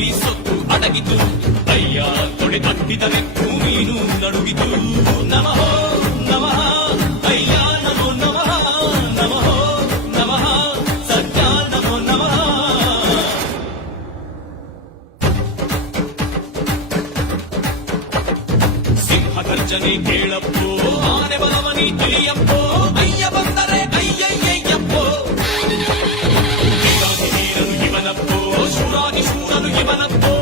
ಅಡಗಿ ಸೊತ್ತು ಅಡಗಿತು ಅಯ್ಯ ತೊಡೆ ತಟ್ಟಿದರೆ ಭೂಮಿನೂ ನಡುಗಿತು ನಮಃ ನಮಃ ಅಯ್ಯ ನಮೋ ನಮಃ ನಮಃ ನಮಃ ಸತ್ಯ ನಮೋ ನಮಃ ಸಿಂಹ ಗರ್ಜನೆ ಕೇಳಪ್ಪೋ ಆನೆ ಬಲವನಿ ತಿಳಿಯಪ್ಪೋ ಅಯ್ಯ ಬಂದರೆ ಅಯ್ಯಯ್ಯಯ್ಯಪ್ಪೋ ಇವನಪ್ಪೋ ಶೂರಾದಿ ಶೂರನು ಇವನಪ್ಪೋ